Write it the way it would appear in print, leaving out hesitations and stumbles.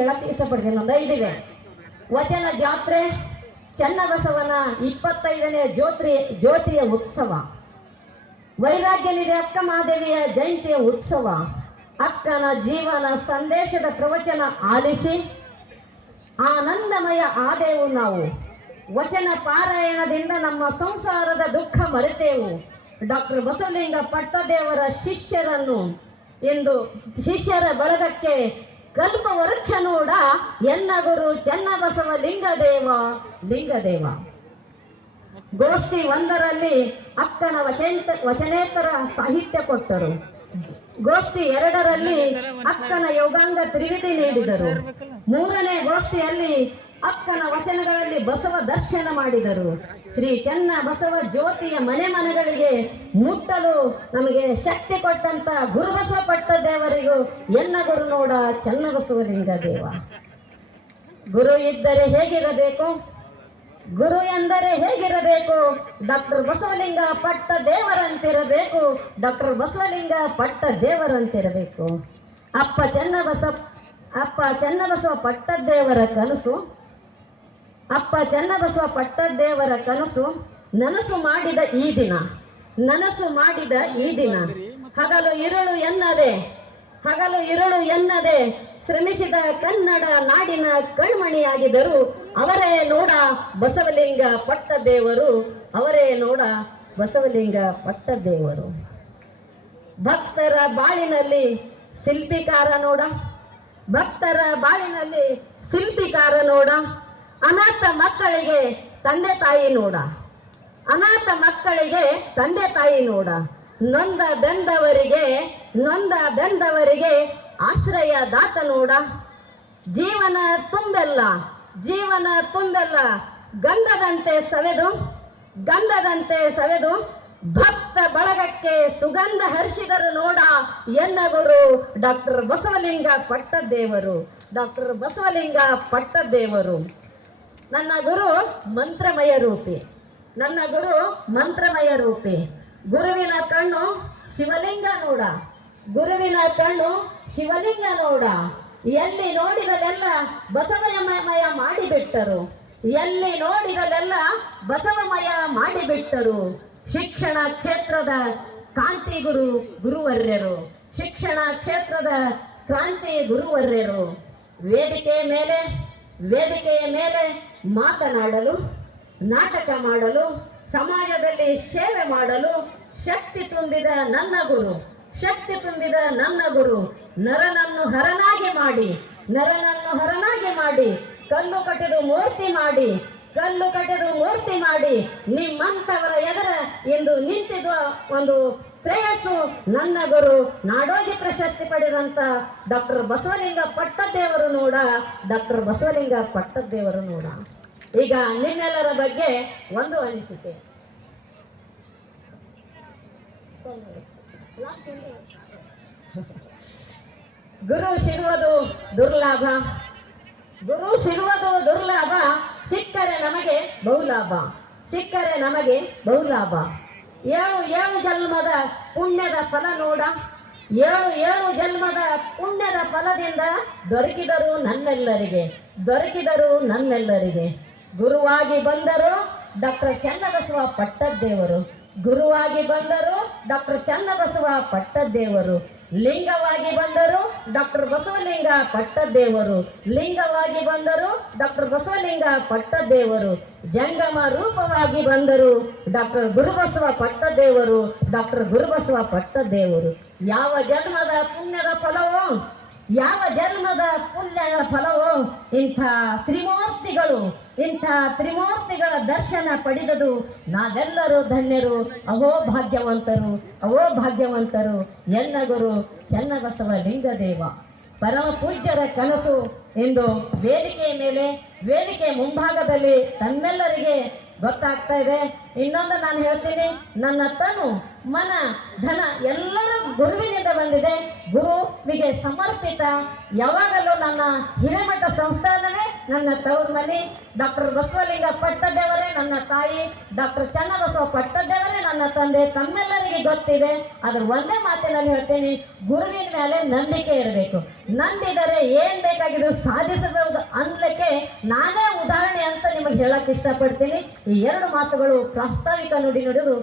ಹೇಳಕ್ಕೆ ಇಷ್ಟಪಡ್ತೀನಿ. ಒಂದು 5 ಇವೆ. ವಚನ ಜಾತ್ರೆ, ಚನ್ನಬಸವನ 25ನೇ ಜ್ಯೋತಿಯ ಉತ್ಸವ, ವೈರಾಗ್ಯ ನಿಧಿ ಅಕ್ಕ ಮಹಾದೇವಿಯ ಜಯಂತಿಯ ಉತ್ಸವ, ಅಕ್ಕನ ಜೀವನ ಸಂದೇಶದ ಪ್ರವಚನ ಆಲಿಸಿ ಆನಂದಮಯ ಆದೆವು ನಾವು. ವಚನ ಪಾರಾಯಣದಿಂದ ನಮ್ಮ ಸಂಸಾರದ ದುಃಖ ಮರೆತೆವು. ಡಾಕ್ಟರ್ ಬಸವಲಿಂಗ ಪಟ್ಟದೇವರ ಶಿಷ್ಯರನ್ನು ಇಂದು ಶಿಷ್ಯರ ಬಳಗಕ್ಕೆ ಕಲ್ಪವೃಕ್ಷ ನೋಡ ಎನ್ನ ಗುರು ಚನ್ನಬಸವ ಲಿಂಗದೇವ. ಗೋಷ್ಠಿ 1ರಲ್ಲಿ ಅಕ್ಕನ ವಚನೇತರ ಸಾಹಿತ್ಯ ಕೊಟ್ಟರು. ಗೋಷ್ಠಿ 2ರಲ್ಲಿ ಅಕ್ಕನ ಯೋಗಾಂಗ ತ್ರಿವಿಧಿ ನೀಡಿದರು. 3ನೇ ಗೋಷ್ಠಿಯಲ್ಲಿ ಅಕ್ಕನ ವಚನಗಳಲ್ಲಿ ಬಸವ ದರ್ಶನ ಮಾಡಿದರು. ಶ್ರೀ ಚನ್ನ ಬಸವ ಜ್ಯೋತಿಯ ಮನೆ ಮನೆಗಳಿಗೆ ಮುಟ್ಟಲು ನಮಗೆ ಶಕ್ತಿ ಕೊಟ್ಟಂತ ಗುರುಬಸವ ಪಟ್ಟದೇವರಿಗೂ ಎನ್ನ ಗುರು ನೋಡ ಚನ್ನಬಸವಲಿಂಗ ದೇವ. ಗುರು ಇದ್ದರೆ ಹೇಗಿರಬೇಕು, ಗುರು ಎಂದರೆ ಹೇಗಿರಬೇಕು, ಡಾಕ್ಟರ್ ಬಸವಲಿಂಗ ಪಟ್ಟ ದೇವರಂತಿರಬೇಕು, ಡಾಕ್ಟರ್ ಬಸವಲಿಂಗ ಪಟ್ಟ ದೇವರಂತಿರಬೇಕು. ಅಪ್ಪ ಚನ್ನಬಸವ ಪಟ್ಟದೇವರ ಕನಸು, ಅಪ್ಪ ಚನ್ನಬಸವ ಪಟ್ಟದೇವರ ಕನಸು ನನಸು ಮಾಡಿದ ಈ ದಿನ, ಹಗಲು ಇರುಳು ಎನ್ನದೆ ಶ್ರಮಿಸಿದ ಕನ್ನಡ ನಾಡಿನ ಕಣ್ಮಣಿಯಾಗಿದ್ದರು ಅವರೇ ನೋಡ ಬಸವಲಿಂಗ ಪಟ್ಟದೇವರು, ಭಕ್ತರ ಬಾಳಿನಲ್ಲಿ ಶಿಲ್ಪಿಕಾರ ನೋಡ, ಅನಾಥ ಮಕ್ಕಳಿಗೆ ತಂದೆ ತಾಯಿ ನೋಡ, ನೊಂದ ಬೆಂದವರಿಗೆ ಆಶ್ರಯ ದಾತ ನೋಡ. ಜೀವನ ತುಂಬೆಲ್ಲ ಗಂಧದಂತೆ ಸವೆದು ಭಕ್ತ ಬಳಗಕ್ಕೆ ಸುಗಂಧ ಹರಿಸಿದರು ನೋಡ ಎನ್ನ ಗುರು ಡಾಕ್ಟರ್ ಬಸವಲಿಂಗ ಪಟ್ಟದೇವರು. ನನ್ನ ಗುರು ಮಂತ್ರಮಯ ರೂಪಿ. ಗುರುವಿನ ಕಣ್ಣು ಶಿವಲಿಂಗ ನೋಡ, ಎಲ್ಲಿ ನೋಡಿದಲೆಲ್ಲ ಬಸವಮಯ ಮಾಡಿಬಿಟ್ಟರು. ಶಿಕ್ಷಣ ಕ್ಷೇತ್ರದ ಕ್ರಾಂತಿ ಗುರುವರ್ಯರು. ವೇದಿಕೆಯ ಮೇಲೆ ಮಾತನಾಡಲು, ನಾಟಕ ಮಾಡಲು, ಸಮಾಜದಲ್ಲಿ ಸೇವೆ ಮಾಡಲು ಶಕ್ತಿ ತುಂಬಿದ ನನ್ನ ಗುರು ನರನನ್ನು ಹರನಾಗಿ ಮಾಡಿ ಕಲ್ಲು ಕಟ್ಟಿದು ಮೂರ್ತಿ ಮಾಡಿ ನಿಮ್ಮಂತವರ ಎದುರ ಎಂದು ನಿಂತಿದ್ದ ಒಂದು ಶ್ರೇಯಸ್ಸು ನನ್ನ ಗುರು ನಾಡೋಜಿ ಪ್ರಶಸ್ತಿ ಪಡೆದಂತ ಡಾಕ್ಟರ್ ಬಸವಲಿಂಗ ಪಟ್ಟದೇವರು ನೋಡ. ಈಗ ನಿಮ್ಮೆಲ್ಲರ ಬಗ್ಗೆ ಒಂದು ಅನಿಸಿಕೆ. ಗುರು ಸಿಗುವುದು ದುರ್ಲಾಭ, ಸಿಕ್ಕರೆ ನಮಗೆ ಬಹುಲಾಭ. 7 ಜನ್ಮದ ಪುಣ್ಯದ ಫಲ ನೋಡ, 7 ಜನ್ಮದ ಪುಣ್ಯದ ಫಲದಿಂದ ದೊರಕಿದರು ನನ್ನೆಲ್ಲರಿಗೆ. ಗುರುವಾಗಿ ಬಂದರು ಡಾಕ್ಟರ್ ಚನ್ನಬಸವ ಪಟ್ಟದೇವರು, ಲಿಂಗವಾಗಿ ಬಂದರು ಡಾಕ್ಟರ್ ಬಸವಲಿಂಗ ಪಟ್ಟದೇವರು, ಜಂಗಮ ರೂಪವಾಗಿ ಬಂದರು ಡಾಕ್ಟರ್ ಗುರುಬಸವ ಪಟ್ಟದೇವರು. ಯಾವ ಜನ್ಮದ ಪುಣ್ಯದ ಫಲವೋ ಇಂಥ ತ್ರಿಮೂರ್ತಿಗಳ ದರ್ಶನ ಪಡೆದದು ನಾವೆಲ್ಲರೂ ಧನ್ಯರು. ಅಹೋ ಭಾಗ್ಯವಂತರು ಎನ್ನ ಗುರು ಚನ್ನಬಸವ ಲಿಂಗದೇವ. ಪರಮ ಪೂಜ್ಯರ ಕನಸು ಎಂದು ವೇದಿಕೆ ಮುಂಭಾಗದಲ್ಲಿ ತಮ್ಮೆಲ್ಲರಿಗೆ ಗೊತ್ತಾಗ್ತಾ ಇದೆ. ಇನ್ನೊಂದು ನಾನು ಹೇಳ್ತೀನಿ, ನನ್ನ ತನು ಮನ ಧನ ಎಲ್ಲರೂ ಗುರುವಿನಿಂದ ಬಂದಿದೆ. ಗುರುವಿಗೆ ಸಮರ್ಪಿತ. ಯಾವಾಗಲೂ ನನ್ನ ಹಿರೇಮಠ ಸಂಸ್ಥಾನವೇ ನನ್ನ ತವರು ಮನೆ. ಡಾಕ್ಟರ್ ಬಸವಲಿಂಗ ಪಟ್ಟದೇವರೇ ನನ್ನ ತಾಯಿ, ಡಾಕ್ಟರ್ ಚನ್ನಬಸವ ಪಟ್ಟದೇವರೇ ನನ್ನ ತಂದೆ. ತಮ್ಮೆಲ್ಲರಿಗೆ ಗೊತ್ತಿದೆ. ಅದ್ರ ಒಂದೇ ಮಾತಿನಲ್ಲಿ ಹೇಳ್ತೀನಿ, ಗುರುವಿನ ಮೇಲೆ ನಂಬಿಕೆ ಇರಬೇಕು. ನಂಬಿದರೆ ಏನ್ ಬೇಕಾಗಿದ್ರು ಸಾಧಿಸಬಹುದು ಅನ್ಲಿಕ್ಕೆ ನಾನೇ ಉದಾಹರಣೆ ಅಂತ ನಿಮಗೆ ಹೇಳಕ್ ಇಷ್ಟಪಡ್ತೀನಿ. ಈ ಎರಡು ಮಾತುಗಳು ಪ್ರಾಸ್ತಾವಿಕ ನುಡಿ ನುಡಿದು